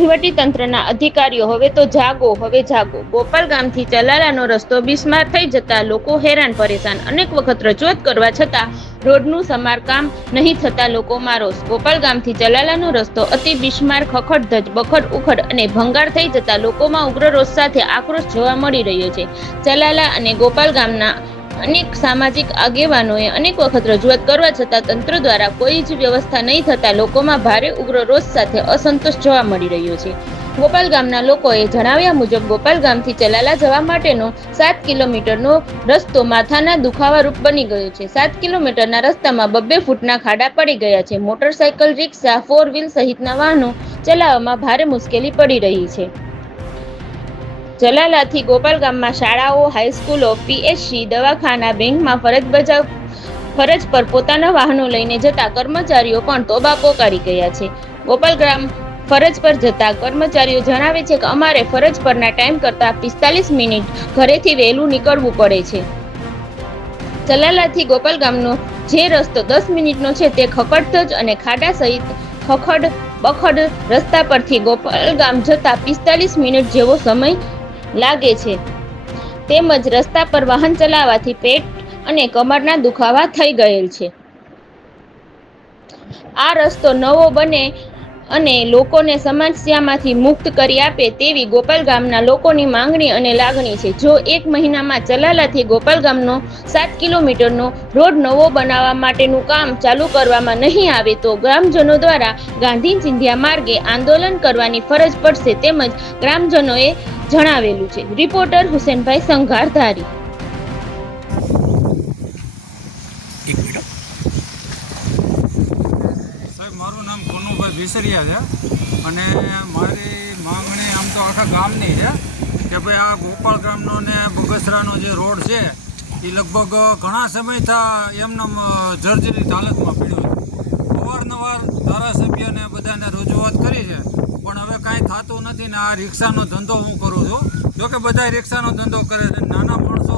વહીવટીતંત્રના અધિકારીઓ હવે તો જાગો, હવે જાગો. ગોપાલ ગામથી ચલાલાનો રસ્તો બિસ્માર થઈ જતા લોકો હેરાન પરેશાન. અનેક વખત રજૂઆત કરવા છતાં રોડનું સમારકામ નહીં થતા લોકોમાં રોષ. ગોપાલ ગામથી ચલાલાનો રસ્તો અતિ બિસ્માર, ખખડધજ, બખડ ઉખડ અને ભંગાર થઈ જતા લોકોમાં ઉગ્ર રોષ સાથે આક્રોશ જોવા મળી રહ્યો છે. ચલાલા અને ગોપાલ ગામના અનેક સામાજિક આગેવાનોએ અનેક વખત રજૂઆત કરવા છતાં તંત્ર દ્વારા કોઈ જ વ્યવસ્થા નહીં થતા લોકોમાં ભારે ઉગ્ર રોષ સાથે અસંતોષ જોવા મળી રહ્યો છે. ગોપાલ ગામના લોકોએ જણાવ્યા મુજબ ગોપાલ ગામથી ચલાલા જવા માટેનો 7 કિલોમીટરનો રસ્તો માથાના દુખાવા રૂપ બની ગયો છે. 7 કિલોમીટરના રસ્તામાં 2 ફૂટના ખાડા પડી ગયા છે. મોટરસાયકલ, રિક્ષા, 4 વ્હીલ સહિતના વાહનો ચલાવવામાં ભારે મુશ્કેલી પડી રહી છે. ચલાલાથી ગોપાલ ગામમાં શાળાઓ, હાઈસ્કૂલો, પીએચસી, દવાખાના, બેંકમાં ફરજ પર પોતાના વાહનો લઈને જતા કર્મચારીઓ પણ તોબા પોકારી ગયા છે. ગોપાલ ગામ ફરજ પર જતા કર્મચારીઓ જણાવે છે કે અમારે ફરજ પરના ટાઈમ કરતાં 45 મિનિટ ઘરેથી વહેલું નીકળવું પડે છે. ચલાલાથી ગોપાલ ગામનો જે રસ્તો 10 મિનિટનો છે તે ખખડધજ અને ખાડા સહિત ખખડ બખડ રસ્તા પરથી ગોપાલ ગામ જતા 45 મિનિટ જેવો સમય લાગે છે. તેમજ રસ્તા પર વાહન ચલાવવાથી પેટ અને કમરના દુખાવા થઈ ગયેલ છે. આ રસ્તો નવો બને અને લોકોને સમસ્યામાંથી મુક્ત કરી આપે તેવી ગોપાલ ગામના લોકોની માંગણી અને લાગણી છે. જો 1 મહિનામાં ચલાલાથી ગોપાલ ગામનો 7 કિલોમીટરનો રોડ નવો બનાવવા માટેનું કામ ચાલુ કરવામાં નહીં આવે તો ગ્રામજનો દ્વારા ગાંધી ચિંધ્યા માર્ગે આંદોલન કરવાની ફરજ પડશે તેમજ ગ્રામજનોએ જણાવેલું છે. રિપોર્ટર હુસેનભાઈ સંઘાર, ધારી. સાહેબ, મારું નામ કોનુભાઈ ભીસરિયા છે અને મારી માંગણી આમ તો આખા ગામની છે કે ભાઈ આ ગોપાલ ગામનો ને બગસરાનો જે રોડ છે એ લગભગ ઘણા સમયથી એમને જર્જરિત હાલતમાં પડ્યો છે. અવારનવાર ધારાસભ્યને બધાને રજૂઆત કરી છે પણ હવે કાંઈ થતું નથી ને આ રિક્ષાનો ધંધો હું કરું છું. જોકે બધા રિક્ષાનો ધંધો કરે છે, નાના માણસો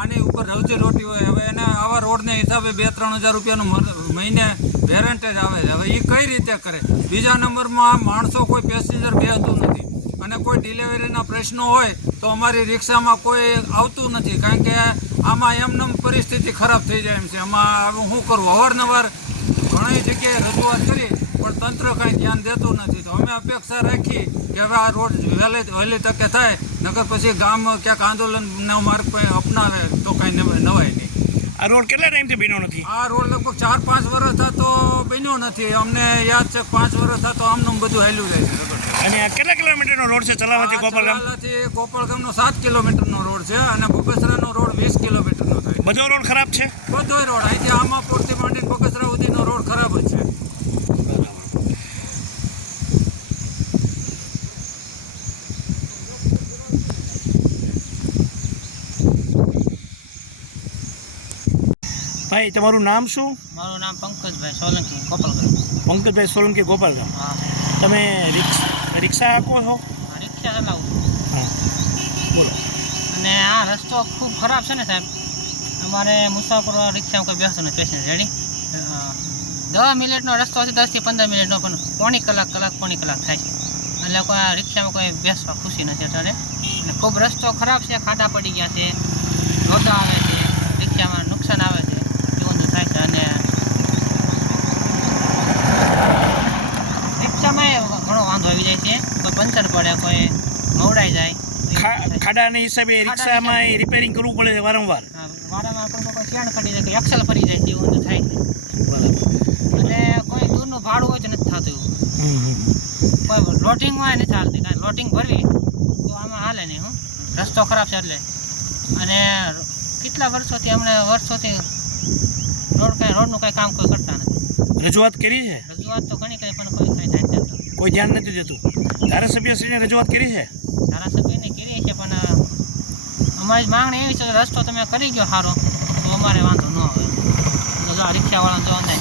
આની ઉપર રોજી રોટી હોય. હવે એને આવા રોડને હિસાબે 2-3 હજાર રૂપિયાનું મહિને વેરંટેજ આવે છે. હવે એ કઈ રીતે કરે? બીજા નંબરમાં માણસો કોઈ પેસેન્જર બેસતું નથી અને કોઈ ડિલિવરીના પ્રશ્નો હોય તો અમારી રિક્ષામાં કોઈ આવતું નથી કારણ કે આમાં એમને પરિસ્થિતિ ખરાબ થઈ જાય એમ છે. આમાં શું કરવું? અવારનવાર ઘણી જગ્યાએ રજૂઆત કરી પણ તંત્ર કાંઈ ધ્યાન દેતું નથી. તો અમે અપેક્ષા રાખી કે હવે આ રોડ વહેલી તકે થાય, નકર પછી ગામ ક્યાંક આંદોલનનો માર્ગ અપનાવે તો કાંઈ નવાય નહીં. આ રોડ કેટલા ટાઈમથી બન્યો નથી? આ રોડ લગભગ 4-5 વર્ષ થતો બન્યો નથી. અમને યાદ છે 5 વર્ષ થતો આમનું બધું હાલ્યું જાય છે. અને આ કેટલા કિલોમીટરનો રોડ છે ચલાલાથી ગોપાલ ગામ? ચલાલાથી ગોપાલ ગામનો 7 કિલોમીટરનો રોડ છે અને બગસરાનો રોડ 20 કિલોમીટરનો થાય. બધો રોડ ખરાબ છે? બધો રોડ અહીંથી આમાપુરથી માંડીને બગસરા સુધીનો રોડ ખરાબ જ છે. ભાઈ, તમારું નામ શું? મારું નામ પંકજભાઈ સોલંકી, ગોપાલગામ. પંકજભાઈ સોલંકી, ગોપાલગામ. હા. તમે રિક્ષા આપો છો? રિક્ષા ચલાવું છું. હા, બોલો. અને આ રસ્તો ખૂબ ખરાબ છે ને સાહેબ. અમારે મુસાફરો રિક્ષામાં કોઈ બેસતું નથી પેસેન્જર. રેડી 10 મિનિટનો રસ્તો છે, 10 થી 15 મિનિટનો, પણ પોણી કલાક થાય છે. એટલે કોઈ આ રિક્ષામાં કોઈ બેસવા ખુશી નથી અત્યારે. અને ખૂબ રસ્તો ખરાબ છે, ખાડા પડી ગયા છે, રોડા આવે છે, રિક્ષામાં નુકસાન આવે છે, એવું બધું થાય છે. અને રિક્ષામાં ઘણો વાંધો આવી જાય છે. કોઈ પંચર પડે, કોઈ મવડાઈ જાય. ખાડાના હિસાબે રિક્ષામાં રિપેરિંગ કરવું પડે છે વારંવાર. વારંવાર કોઈ શેણ ફરી જાય, કોઈ એક્સેલ ફરી જાય, એવું બધું થાય છે. બરાબર. અને કોઈ દૂરનું ભાડું હોય તો નથી થતું એવું. કોઈ લોટિંગમાં નથી હાલતી, કાંઈ લોટિંગ ભરવી તો આમાં હાલે નહીં. રસ્તો ખરાબ છે એટલે. અને કેટલા વર્ષોથી રોડનું કાંઈ કામ કોઈ કરતા નથી. રજૂઆત કરી છે? રજૂઆત તો ઘણી કરી પણ કોઈ થાય નથી. કોઈ ધ્યાન નથી દેતું. ધારાસભ્યશ્રીને રજૂઆત કરી છે? ધારાસભ્યને કરીએ છીએ પણ અમારી માંગણી એવી છે કે રસ્તો તમે કરી ગયો સારો તો અમારે વાંધો ન આવે. રિક્ષાવાળાને જો અંદર